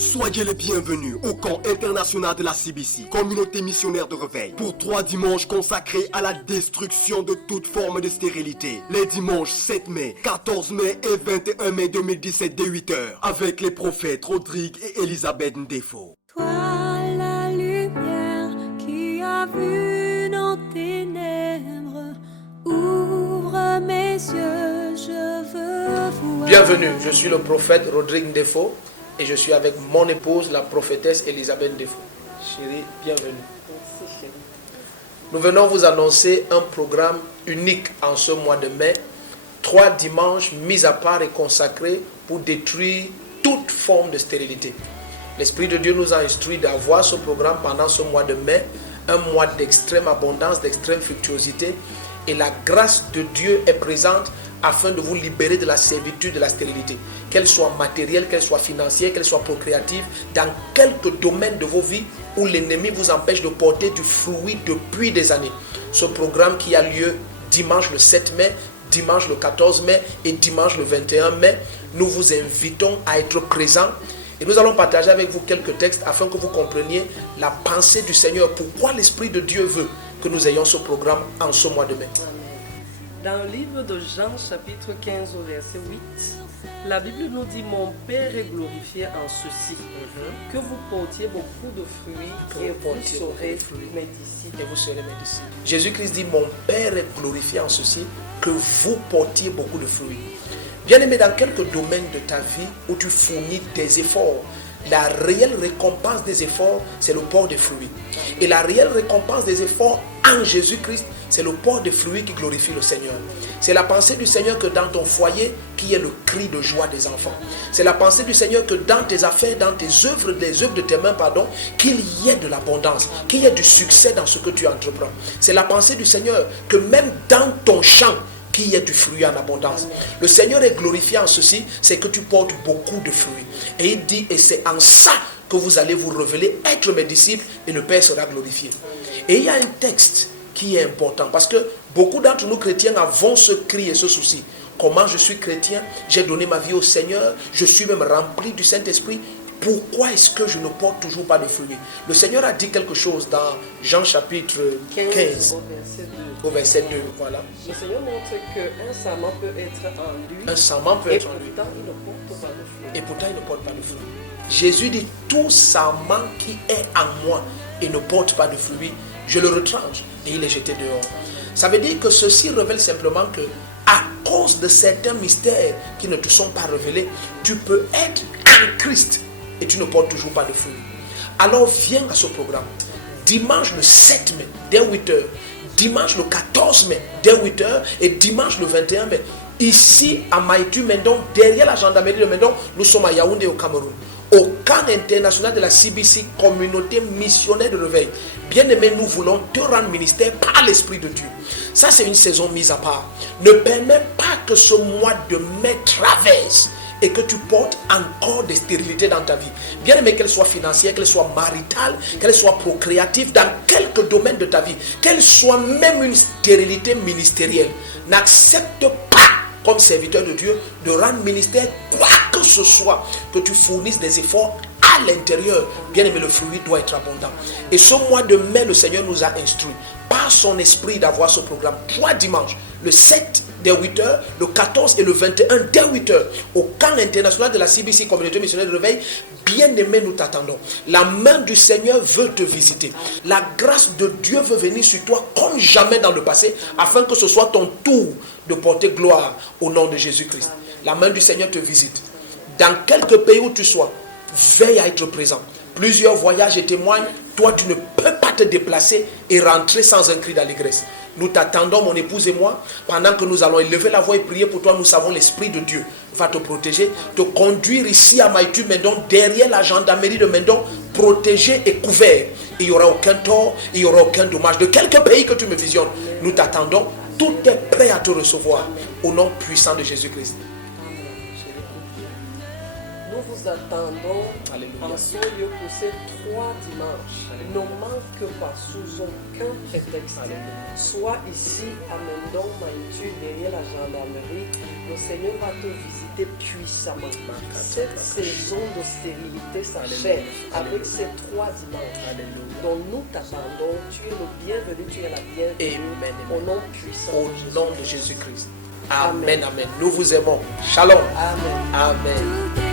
Soyez les bienvenus au camp international de la CBC, communauté missionnaire de réveil, pour 3 dimanches consacrés à la destruction de toute forme de stérilité. Les dimanches 7 mai, 14 mai et 21 mai 2017 dès 8h, avec les prophètes Rodrigue et Elisabeth Ndefo. Toi la lumière qui a vu nos ténèbres, ouvre mes yeux, je veux voir. Bienvenue, je suis le prophète Rodrigue Ndefo et je suis avec mon épouse, la prophétesse Elisabeth Ndefo. Chérie, bienvenue. Merci, chérie. Nous venons vous annoncer un programme unique en ce mois de mai. 3 dimanches mis à part et consacrés pour détruire toute forme de stérilité. L'Esprit de Dieu nous a instruits d'avoir ce programme pendant ce mois de mai, un mois d'extrême abondance, d'extrême fructuosité. Et la grâce de Dieu est présente afin de vous libérer de la servitude de la stérilité. Qu'elle soit matérielle, qu'elle soit financière, qu'elle soit procréative, dans quelques domaines de vos vies où l'ennemi vous empêche de porter du fruit depuis des années. Ce programme qui a lieu dimanche le 7 mai, dimanche le 14 mai et dimanche le 21 mai, nous vous invitons à être présents. Et nous allons partager avec vous quelques textes afin que vous compreniez la pensée du Seigneur. Pourquoi l'Esprit de Dieu veut que nous ayons ce programme en ce mois de mai. Amen. Dans le livre de Jean, chapitre 15, au verset 8, la Bible nous dit « Mon Père est glorifié en ceci, que vous portiez beaucoup de fruits et vous serez mes disciples. » Et vous serez mes disciples. Jésus-Christ dit « Mon Père est glorifié en ceci, que vous portiez beaucoup de fruits. » Bien-aimé, dans quelques domaines de ta vie où tu fournis des efforts, la réelle récompense des efforts, c'est le port des fruits. Et la réelle récompense des efforts en Jésus-Christ, c'est le port des fruits qui glorifie le Seigneur. C'est la pensée du Seigneur que dans ton foyer, qu'il y ait le cri de joie des enfants. C'est la pensée du Seigneur que dans tes affaires, dans tes œuvres, les œuvres de tes mains, qu'il y ait de l'abondance, qu'il y ait du succès dans ce que tu entreprends. C'est la pensée du Seigneur que même dans ton champ, qu'il y ait du fruit en abondance. Le Seigneur est glorifié en ceci, c'est que tu portes beaucoup de fruits. Et il dit, et c'est en ça que vous allez vous révéler, être mes disciples, et le Père sera glorifié. Et il y a un texte qui est important, parce que beaucoup d'entre nous chrétiens avons ce cri et ce souci. Comment je suis chrétien, j'ai donné ma vie au Seigneur, je suis même rempli du Saint-Esprit. Pourquoi est-ce que je ne porte toujours pas de fruits? Le Seigneur a dit quelque chose dans Jean chapitre 15 au verset 2. Voilà. Le Seigneur montre qu'un sarment peut être en lui, Un sarment peut être en lui. pourtant il ne porte pas de fruits. Et pourtant il ne porte pas de fruits. Jésus dit, tout sarment qui est en moi et ne porte pas de fruits, je le retranche et il est jeté dehors. Ça veut dire que ceci révèle simplement que à cause de certains mystères qui ne te sont pas révélés, tu peux être en Christ et tu ne portes toujours pas de fruits. Alors viens à ce programme. Dimanche le 7 mai, dès 8h. Dimanche le 14 mai, dès 8h. Et dimanche le 21 mai. Ici à Maïtu Mendon, derrière la gendarmerie de Mendon, nous sommes à Yaoundé au Cameroun. Au camp international de la CBC, communauté missionnaire de réveil. Bien-aimé, nous voulons te rendre ministère par l'Esprit de Dieu. Ça, c'est une saison mise à part. Ne permets pas que ce mois de mai traverse et que tu portes encore des stérilités dans ta vie. Bien aimé, qu'elle soit financière, qu'elle soit maritale, qu'elle soit procréative, dans quelques domaines de ta vie, qu'elle soit même une stérilité ministérielle. N'accepte pas, comme serviteur de Dieu, de rendre ministère quoi que ce soit, que tu fournisses des efforts à l'intérieur. Bien aimé, le fruit doit être abondant. Et ce mois de mai, le Seigneur nous a instruits par son esprit d'avoir ce programme 3 dimanches, le 7 dès 8h, le 14 et le 21 dès 8h, au camp international de la CBC, communauté missionnaire de réveil. Bien-aimé, nous t'attendons. La main du Seigneur veut te visiter. La grâce de Dieu veut venir sur toi comme jamais dans le passé, afin que ce soit ton tour de porter gloire au nom de Jésus-Christ. La main du Seigneur te visite. Dans quelque pays où tu sois, veille à être présent. Plusieurs voyages et témoignent, toi tu ne peux pas te déplacer et rentrer sans un cri d'allégresse. Nous t'attendons, mon épouse et moi, pendant que nous allons élever la voix et prier pour toi. Nous savons l'Esprit de Dieu va te protéger, te conduire ici à Maïtu Mendon, derrière la gendarmerie de Mendon, protégé et couvert. Il n'y aura aucun tort, il n'y aura aucun dommage. De quelque pays que tu me visionnes, nous t'attendons. Tout est prêt à te recevoir au nom puissant de Jésus-Christ. Nous vous attendons Alléluia. en son lieu pour ces 3 dimanches. Ne manque pas sous aucun prétexte. Alléluia. Sois ici à Mendon Maïtu, derrière la gendarmerie. Le Seigneur va te visiter puissamment. Cette saison de stérilité s'achève avec ces 3 dimanches. Alléluia. Donc nous t'attendons. Tu es le bienvenu, tu es la bienvenue. Amen, Au amen. nom puissant Au de Jésus. nom de Jésus-Christ. Amen. Amen, amen. Nous vous aimons. Shalom. Amen. Amen. Tout est